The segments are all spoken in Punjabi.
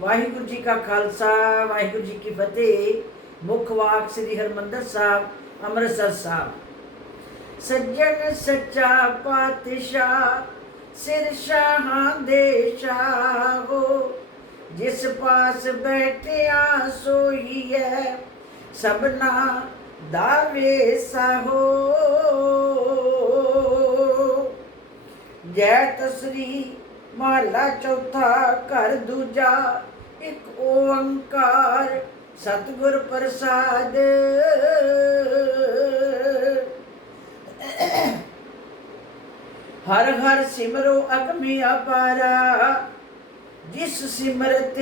ਵਾਹਿਗੁਰੂ ਜੀ ਕਾ ਖਾਲਸਾ, ਵਾਹਿਗੁਰੂ ਜੀ ਕੀ ਫਤਿਹ। ਮੁੱਖ ਵਾਕ ਸ੍ਰੀ ਹਰਮੰਦਰ ਸਾਹਿਬ, ਅੰਮ੍ਰਿਤਸਰ ਸਾਹਿਬ। ਸੱਜਣ ਸੱਚਾ ਪਾਤਸ਼ਾਹ, ਸਿਰ ਸ਼ਾਹਾਂ ਦੇ ਸ਼ਾਹੋ। ਜਿਸ ਪਾਸ ਬੈਠਿਆ ਸੋਈ ਹੈ ਸਭਨਾ ਦਾ ਵੇਸਾਹੋ ਜੈ ਤਸਰੀ ਮਹਲਾ ਚੌਥਾ ਘਰ ਦੂਜਾ, ਇੱਕ ਓੰਕਾਰ, ਸਤਗੁਰ ਪ੍ਰਸਾਦ। ਹਰ ਹਰ ਸਿਮਰੋ ਅਗਮੀ ਅਪਾਰਾ, ਜਿਸ ਸਿਮਰਤ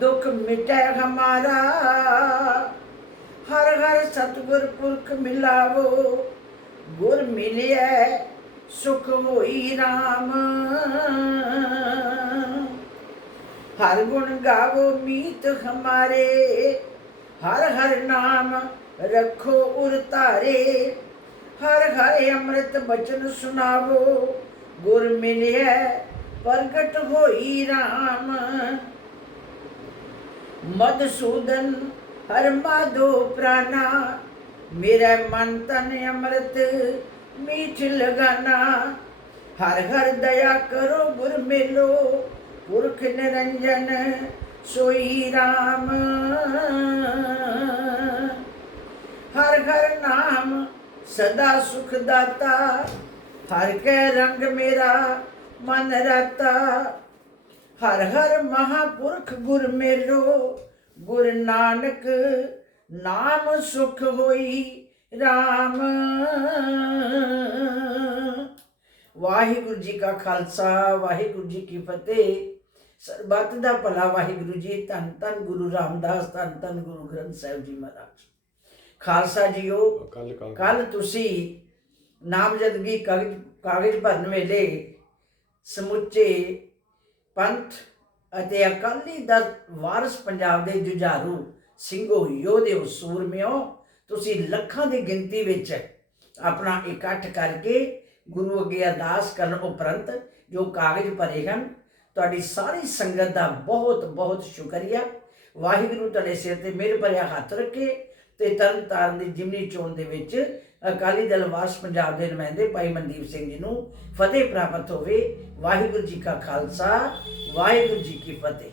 ਦੁਖ ਮਿਟੈ ਹਮਾਰਾ। ਹਰ ਹਰ ਸਤਿਗੁਰ ਪੁਰਖ ਮਿਲਾਵੋ, ਗੁਰ ਮਿਲਿਆ ਸੁਖ ਹੋਈ RAM ਹਰ ਗੁਣ ਗਾਵੋ ਮੀਤ ਹਮਾਰੇ। ਹਰ ਹਰ ਨਾਮ ਰੱਖੋ ਉਰ ਧਾਰੇ। ਹਰ ਹਰ ਅੰਮ੍ਰਿਤ ਬਚਨ ਸੁਣਾਵੋ। ਗੁਰ ਮਿਲਿਆ ਪ੍ਰਗਟ ਹੋਈ RAM ਮਦਸੂਦਨ ਹਰ ਮਾਧੋ ਪ੍ਰਾਨਾ। ਮੇਰਾ ਮਨ ਤਨ ਅੰਮ੍ਰਿਤ ਮੀਠ ਲਗਾਨਾ। ਹਰ ਹਰ ਦਇਆ ਕਰੋ ਗੁਰ ਮਿਲੋ। ਪੁਰਖ ਨਿਰੰਜਨ ਸੋਈ RAM ਹਰ ਹਰ ਨਾਮ ਸਦਾ ਸੁਖ ਦਾਤਾ, ਹਰ ਕੈ ਰੰਗ ਮੇਰਾ ਮਨ ਰਤਾ। ਹਰ ਹਰ ਮਹਾਪੁਰਖ ਗੁਰ ਮੇਲੋ ਗੁਰ ਨਾਨਕ ਨਾਮ ਸੁਖ ਹੋਈ RAM ਵਾਹਿਗੁਰੂ ਜੀ ਕਾ ਖਾਲਸਾ, ਵਾਹਿਗੁਰੂ ਜੀ ਕੀ ਫਤਿਹ। ਸਰਬੱਤ ਦਾ ਭਲਾ ਵਾਹਿਗੁਰੂ ਜੀ ਧੰਨ ਧੰਨ ਗੁਰੂ ਰਾਮਦਾਸ ਧੰਨ ਧੰਨ ਗੁਰੂ ਗ੍ਰੰਥ ਸਾਹਿਬ ਜੀ ਮਹਾਰਾਜ। ਖਾਲਸਾ ਜੀਓ ਕੱਲ। ਤੁਸੀਂ ਨਾਮਜ਼ਦਗੀ ਕਾਗਜ਼ ਕਾਗਜ਼ ਭਰਨ ਵੇਲੇ ਸਮੁੱਚੇ ਪੰਥ ਅਤੇ ਅਕਾਲੀ ਦਲ ਵਾਰਸ ਪੰਜਾਬ ਦੇ ਜੁਝਾਰੂ ਸਿੰਘੋ ਯੋਧਿਓ ਸੂਰਮਿਓ ਤੁਸੀਂ ਲੱਖਾਂ ਦੀ ਗਿਣਤੀ ਵਿੱਚ ਆਪਣਾ ਇਕੱਠ ਕਰਕੇ ਗੁਰੂ ਅੱਗੇ ਅਰਦਾਸ ਕਰਨ ਉਪਰੰਤ ਜੋ ਕਾਗਜ਼ ਭਰੇ ਹਨ ਤੁਹਾਡੀ ਸਾਰੀ ਸੰਗਤ ਦਾ ਬਹੁਤ ਬਹੁਤ ਸ਼ੁਕਰੀਆ। ਵਾਹਿਗੁਰੂ ਤੁਹਾਡੇ ਸਿਰ ਤੇ ਮਿਹਰ ਭਰਿਆ ਹੱਥ ਰੱਖੇ ਤੇ ਤਰਨ ਤਾਰਨ ਦੀ ਜਿਮਨੀ ਚੋਣ ਦੇ ਵਿੱਚ ਅਕਾਲੀ ਦਲ ਵਾਸ ਪੰਜਾਬ ਦੇ ਨੁਮਾਇੰਦੇ ਭਾਈ ਮਨਦੀਪ ਸਿੰਘ ਜੀ ਨੂੰ ਫਤਿਹ ਪ੍ਰਾਪਤ ਹੋਵੇ। ਵਾਹਿਗੁਰੂ ਜੀ ਕਾ ਖਾਲਸਾ, ਵਾਹਿਗੁਰੂ ਜੀ ਕੀ ਫਤਿਹ।